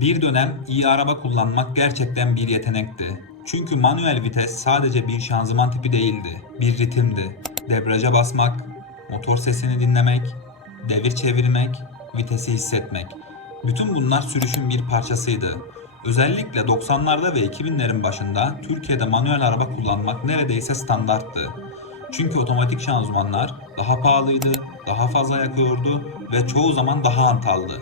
Bir dönem iyi araba kullanmak gerçekten bir yetenekti. Çünkü manuel vites sadece bir şanzıman tipi değildi, bir ritimdi. Debriyaja basmak, motor sesini dinlemek, devir çevirmek, vitesi hissetmek. Bütün bunlar sürüşün bir parçasıydı. Özellikle 90'larda ve 2000'lerin başında Türkiye'de manuel araba kullanmak neredeyse standarttı. Çünkü otomatik şanzımanlar daha pahalıydı, daha fazla yakıyordu ve çoğu zaman daha hantaldı.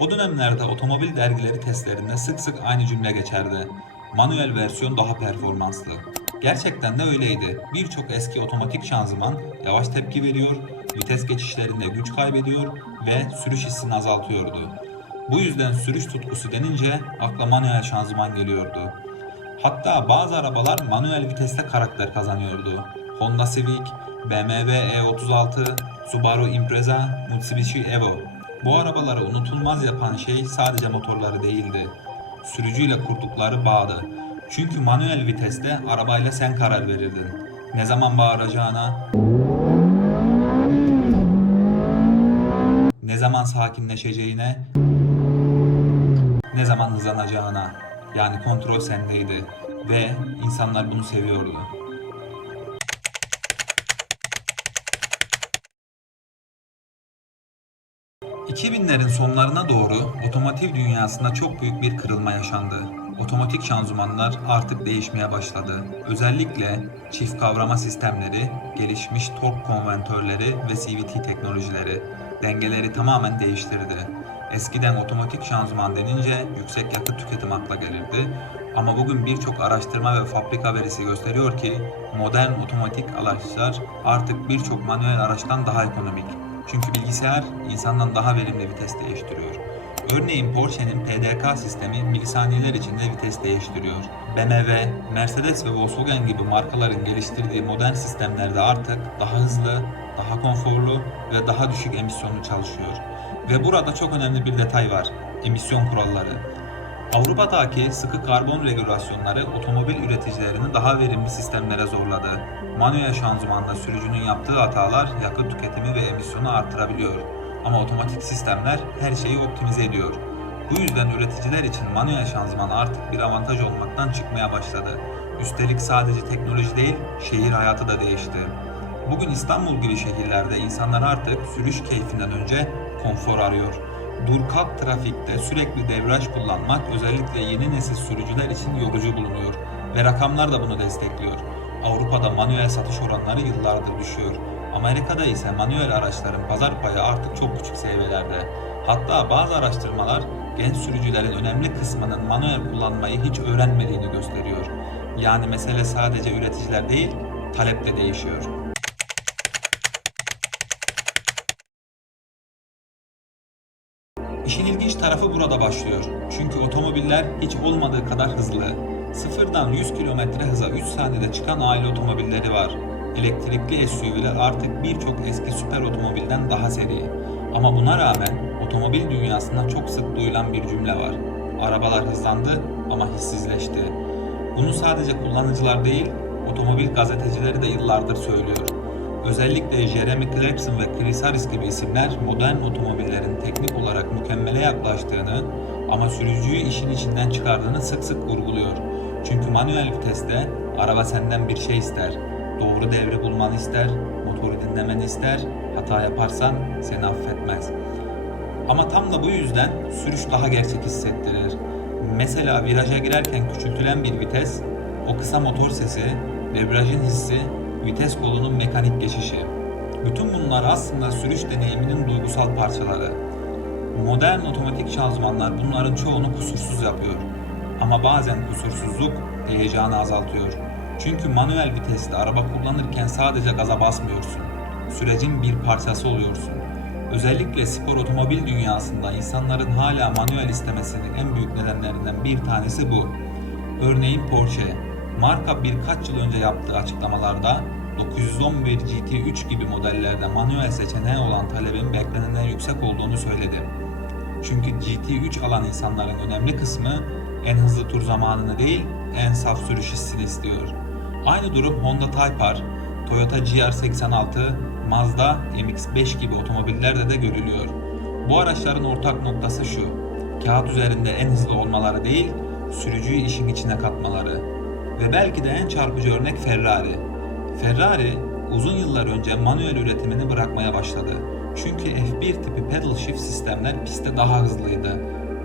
O dönemlerde otomobil dergileri testlerinde sık sık aynı cümle geçerdi. Manuel versiyon daha performanslı. Gerçekten de öyleydi. Birçok eski otomatik şanzıman yavaş tepki veriyor, vites geçişlerinde güç kaybediyor ve sürüş hissini azaltıyordu. Bu yüzden sürüş tutkusu denince akla manuel şanzıman geliyordu. Hatta bazı arabalar manuel viteste karakter kazanıyordu. Honda Civic, BMW E36, Subaru Impreza, Mitsubishi Evo. Bu arabaları unutulmaz yapan şey sadece motorları değildi. Sürücüyle kurdukları bağdı. Çünkü manuel viteste arabayla sen karar verirdin. Ne zaman bağıracağına, ne zaman sakinleşeceğine, ne zaman hızlanacağına. Yani kontrol sendeydi ve insanlar bunu seviyordu. 2000'lerin sonlarına doğru otomotiv dünyasında çok büyük bir kırılma yaşandı. Otomatik şanzımanlar artık değişmeye başladı. Özellikle çift kavrama sistemleri, gelişmiş tork konvertörleri ve CVT teknolojileri dengeleri tamamen değiştirdi. Eskiden otomatik şanzıman denince yüksek yakıt tüketim akla gelirdi. Ama bugün birçok araştırma ve fabrika verisi gösteriyor ki modern otomatik araçlar artık birçok manuel araçtan daha ekonomik. Çünkü bilgisayar insandan daha verimli vites değiştiriyor. Örneğin Porsche'nin PDK sistemi milisaniyeler içinde vites değiştiriyor. BMW, Mercedes ve Volkswagen gibi markaların geliştirdiği modern sistemlerde artık daha hızlı, daha konforlu ve daha düşük emisyonlu çalışıyor. Ve burada çok önemli bir detay var: emisyon kuralları. Avrupa'daki sıkı karbon regülasyonları otomobil üreticilerini daha verimli sistemlere zorladı. Manuel şanzımanla sürücünün yaptığı hatalar yakıt tüketimi ve emisyonu artırabiliyor. Ama otomatik sistemler her şeyi optimize ediyor. Bu yüzden üreticiler için manuel şanzıman artık bir avantaj olmaktan çıkmaya başladı. Üstelik sadece teknoloji değil, şehir hayatı da değişti. Bugün İstanbul gibi şehirlerde insanlar artık sürüş keyfinden önce konfor arıyor. Dur kalk trafikte sürekli debriyaj kullanmak özellikle yeni nesil sürücüler için yorucu bulunuyor ve rakamlar da bunu destekliyor. Avrupa'da manuel satış oranları yıllardır düşüyor. Amerika'da ise manuel araçların pazar payı artık çok küçük seviyelerde. Hatta bazı araştırmalar genç sürücülerin önemli kısmının manuel kullanmayı hiç öğrenmediğini gösteriyor. Yani mesele sadece üreticiler değil, talep de değişiyor. İşin ilginç tarafı burada başlıyor. Çünkü otomobiller hiç olmadığı kadar hızlı. Sıfırdan 100 km hıza 3 saniyede çıkan aile otomobilleri var. Elektrikli SUV'ler artık birçok eski süper otomobilden daha seri. Ama buna rağmen otomobil dünyasında çok sık duyulan bir cümle var: arabalar hızlandı ama hissizleşti. Bunu sadece kullanıcılar değil, otomobil gazetecileri de yıllardır söylüyor. Özellikle Jeremy Clarkson ve Chris Harris gibi isimler modern otomobillerin teknik olarak mükemmele yaklaştığını ama sürücüyü işin içinden çıkardığını sık sık vurguluyor. Çünkü manuel viteste araba senden bir şey ister. Doğru devri bulmanı ister, motoru dinlemeni ister, hata yaparsan seni affetmez. Ama tam da bu yüzden sürüş daha gerçek hissettirir. Mesela viraja girerken küçültülen bir vites, o kısa motor sesi, debriyajın hissi, vites kolunun mekanik geçişi. Bütün bunlar aslında sürüş deneyiminin duygusal parçaları. Modern otomatik şanzımanlar bunların çoğunu kusursuz yapıyor. Ama bazen kusursuzluk heyecanı azaltıyor. Çünkü manuel vitesli araba kullanırken sadece gaza basmıyorsun. Sürecin bir parçası oluyorsun. Özellikle spor otomobil dünyasında insanların hala manuel istemesinin en büyük nedenlerinden bir tanesi bu. Örneğin Porsche, marka birkaç yıl önce yaptığı açıklamalarda 911 GT3 gibi modellerde manuel seçeneğe olan talebin beklenenden yüksek olduğunu söyledi. Çünkü GT3 alan insanların önemli kısmı en hızlı tur zamanını değil, en saf sürüş hissini istiyor. Aynı durum Honda Type R, Toyota GR86, Mazda MX-5 gibi otomobillerde de görülüyor. Bu araçların ortak noktası şu: Kağıt üzerinde en hızlı olmaları değil, sürücüyü işin içine katmaları. Ve belki de en çarpıcı örnek Ferrari. Ferrari uzun yıllar önce manuel üretimini bırakmaya başladı. Çünkü F1 tipi pedal shift sistemler pistte daha hızlıydı.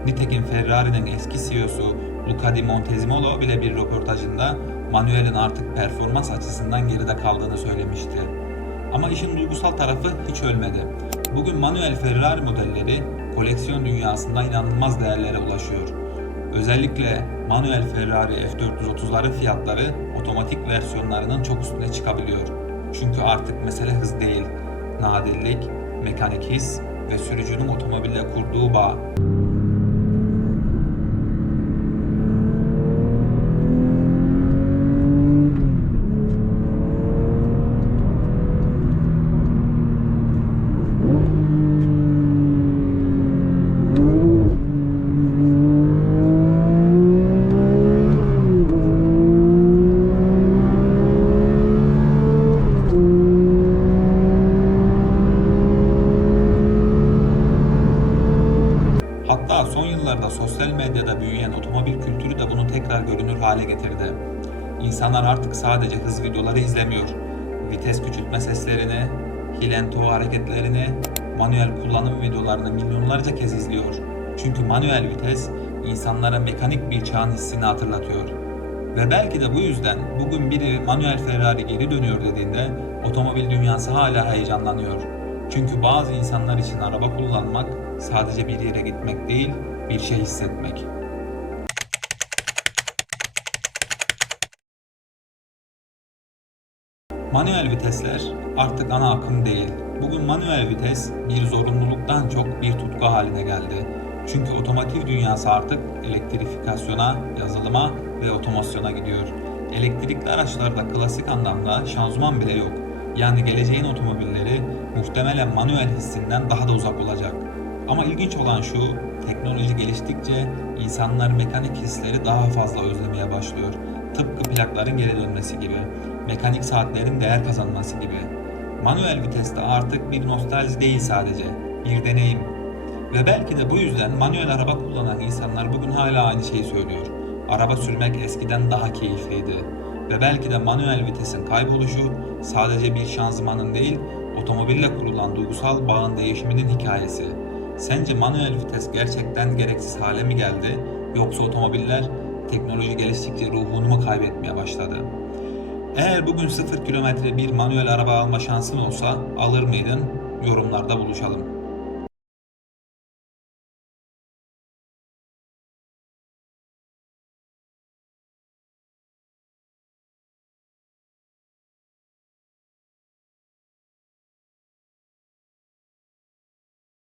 Nitekim Ferrari'nin eski CEO'su Luca Di Montezemolo bile bir röportajında manuelin artık performans açısından geride kaldığını söylemişti. Ama işin duygusal tarafı hiç ölmedi. Bugün manuel Ferrari modelleri koleksiyon dünyasında inanılmaz değerlere ulaşıyor. Özellikle manuel Ferrari F430'ların fiyatları otomatik versiyonlarının çok üstüne çıkabiliyor. Çünkü artık mesele hız değil, nadirlik, mekanik his ve sürücünün otomobille kurduğu bağ. Hatta son yıllarda sosyal medyada büyüyen otomobil kültürü de bunu tekrar görünür hale getirdi. İnsanlar artık sadece hız videoları izlemiyor. Vites küçültme seslerini, heel and toe hareketlerini, manuel kullanım videolarını milyonlarca kez izliyor. Çünkü manuel vites insanlara mekanik bir çağın hissini hatırlatıyor. Ve belki de bu yüzden bugün biri manuel Ferrari geri dönüyor dediğinde otomobil dünyası hala heyecanlanıyor. Çünkü bazı insanlar için araba kullanmak sadece bir yere gitmek değil, bir şey hissetmek. Manuel vitesler artık ana akım değil. Bugün manuel vites bir zorunluluktan çok bir tutku haline geldi. Çünkü otomotiv dünyası artık elektrifikasyona, yazılıma ve otomasyona gidiyor. Elektrikli araçlarda klasik anlamda şanzıman bile yok. Yani geleceğin otomobilleri muhtemelen manuel hissinden daha da uzak olacak. Ama ilginç olan şu, teknoloji geliştikçe insanlar mekanik hisleri daha fazla özlemeye başlıyor. Tıpkı plakların geri dönmesi gibi, mekanik saatlerin değer kazanması gibi. Manuel viteste artık bir nostalji değil sadece, bir deneyim. Ve belki de bu yüzden manuel araba kullanan insanlar bugün hala aynı şeyi söylüyor. Araba sürmek eskiden daha keyifliydi. Ve belki de manuel vitesin kayboluşu sadece bir şanzımanın değil, otomobille kurulan duygusal bağın değişiminin hikayesi. Sence manuel vites gerçekten gereksiz hale mi geldi, yoksa otomobiller teknoloji geliştikçe ruhunu mu kaybetmeye başladı? Eğer bugün 0 kilometre bir manuel araba alma şansın olsa alır mıydın? Yorumlarda buluşalım.